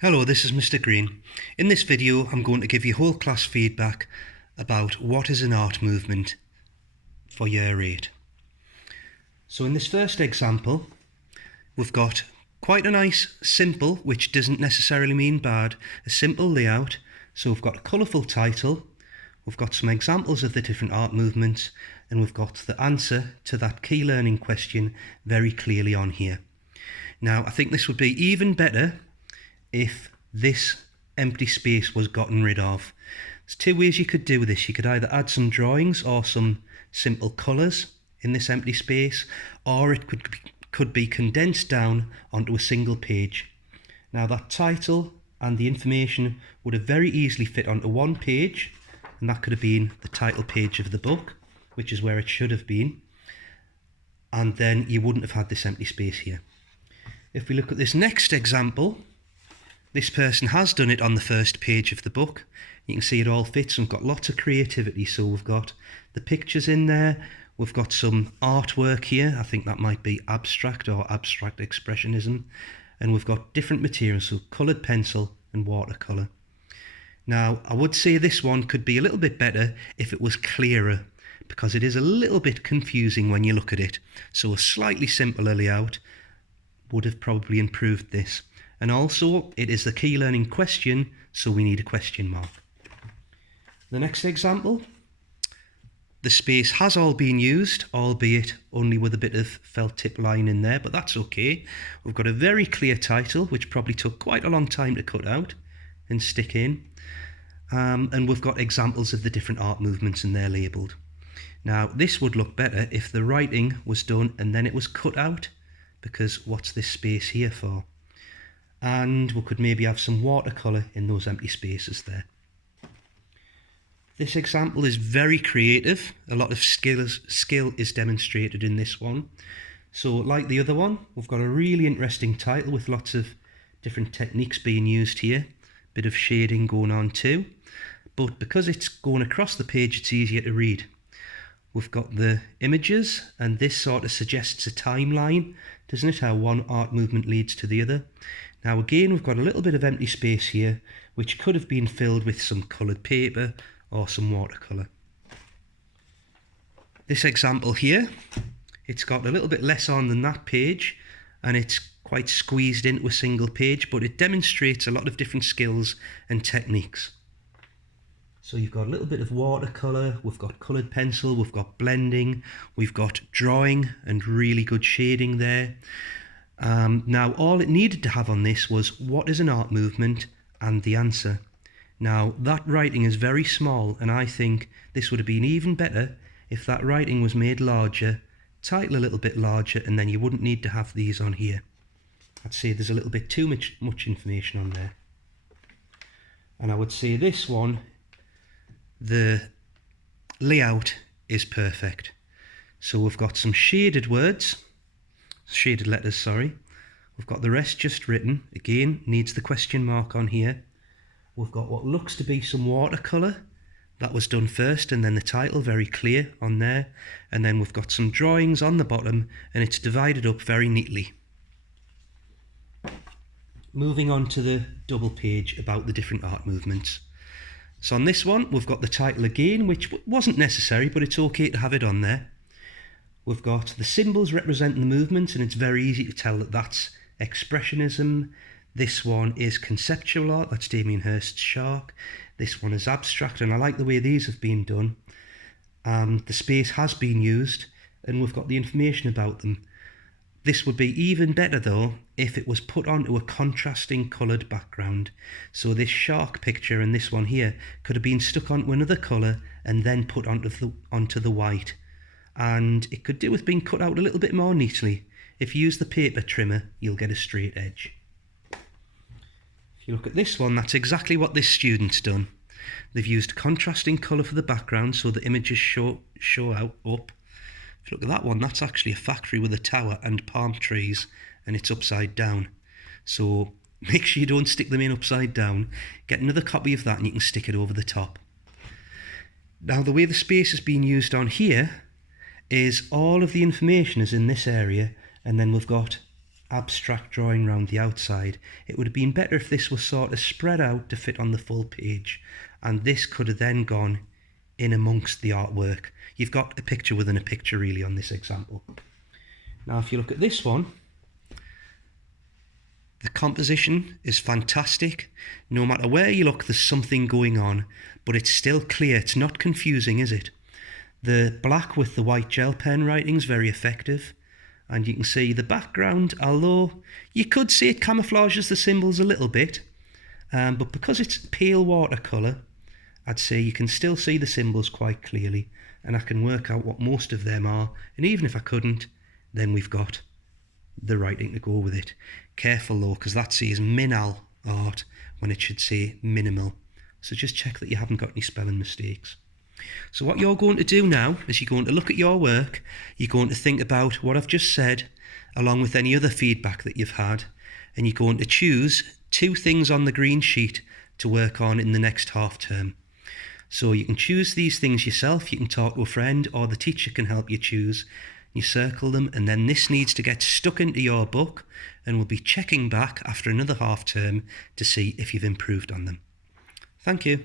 Hello, this is Mr. Green. In this video I'm going to give you whole class feedback about what is an art movement for Year 8. So in this first example we've got quite a nice simple, which doesn't necessarily mean bad, a simple layout. So we've got a colourful title, we've got some examples of the different art movements, and we've got the answer to that key learning question very clearly on here. Now I think this would be even better if this empty space was gotten rid of. There's two ways you could do this. You could either add some drawings or some simple colours in this empty space, or it could be condensed down onto a single page. Now that title and the information would have very easily fit onto one page, and that could have been the title page of the book, which is where it should have been, and then you wouldn't have had this empty space here. If we look at this next example, this person has done it on the first page of the book. You can see it all fits and we've got lots of creativity. So we've got the pictures in there, we've got some artwork here, I think that might be abstract or abstract expressionism, and we've got different materials, so coloured pencil and watercolour. Now I would say this one could be a little bit better if it was clearer, because it is a little bit confusing when you look at it. So a slightly simpler layout would have probably improved this. And also, it is the key learning question, so we need a question mark. The next example, the space has all been used, albeit only with a bit of felt tip line in there, but that's okay. We've got a very clear title, which probably took quite a long time to cut out and stick in. And we've got examples of the different art movements and they're labelled. Now, this would look better if the writing was done and then it was cut out, because what's this space here for? And we could maybe have some watercolour in those empty spaces there. This example is very creative. A lot of skill is demonstrated in this one. So like the other one, we've got a really interesting title with lots of different techniques being used here. Bit of shading going on too. But because it's going across the page, it's easier to read. We've got the images, and this sort of suggests a timeline, doesn't it? How one art movement leads to the other. Now again, we've got a little bit of empty space here, which could have been filled with some coloured paper or some watercolour. This example here, it's got a little bit less on than that page, and it's quite squeezed into a single page, but it demonstrates a lot of different skills and techniques. So you've got a little bit of watercolour, we've got coloured pencil, we've got blending, we've got drawing and really good shading there. Now all it needed to have on this was what is an art movement and the answer. Now that writing is very small, and I think this would have been even better if that writing was made larger, title a little bit larger, and then you wouldn't need to have these on here. I'd say there's a little bit too much information on there. And I would say this one, the layout is perfect. So we've got some shaded words, shaded letters, sorry. We've got the rest just written. Again, needs the question mark on here. We've got what looks to be some watercolour. That was done first, and then the title very clear on there. And then we've got some drawings on the bottom, and it's divided up very neatly. Moving on to the double page about the different art movements. So on this one, we've got the title again, which wasn't necessary, but it's okay to have it on there. We've got the symbols representing the movement, and it's very easy to tell that that's expressionism. This one is conceptual art, that's Damien Hirst's Shark. This one is abstract, and I like the way these have been done. The space has been used, and we've got the information about them. This would be even better though if it was put onto a contrasting coloured background. So this shark picture and this one here could have been stuck onto another colour and then put onto the white. And it could do with being cut out a little bit more neatly. If you use the paper trimmer, you'll get a straight edge. If you look at this one, that's exactly what this student's done. They've used contrasting colour for the background so the images show up. If you look at that one, that's actually a factory with a tower and palm trees, and it's upside down. So make sure you don't stick them in upside down. Get another copy of that and you can stick it over the top. Now the way the space is being used on here is all of the information is in this area, and then we've got abstract drawing around the outside. It would have been better if this was sort of spread out to fit on the full page, and this could have then gone in amongst the artwork. You've got a picture within a picture really on this example. Now if you look at this one, the composition is fantastic. No matter where you look, there's something going on, but it's still clear. It's not confusing, is it? The black with the white gel pen writing is very effective. And you can see the background, although you could see it camouflages the symbols a little bit, but because it's pale watercolour, I'd say you can still see the symbols quite clearly, and I can work out what most of them are. And even if I couldn't, then we've got the writing to go with it. Careful though, because that says minal art when it should say minimal. So just check that you haven't got any spelling mistakes. So what you're going to do now is you're going to look at your work, you're going to think about what I've just said, along with any other feedback that you've had, and you're going to choose 2 things on the green sheet to work on in the next half term. So you can choose these things yourself, you can talk to a friend, or the teacher can help you choose. You circle them, and then this needs to get stuck into your book, and we'll be checking back after another half term to see if you've improved on them. Thank you.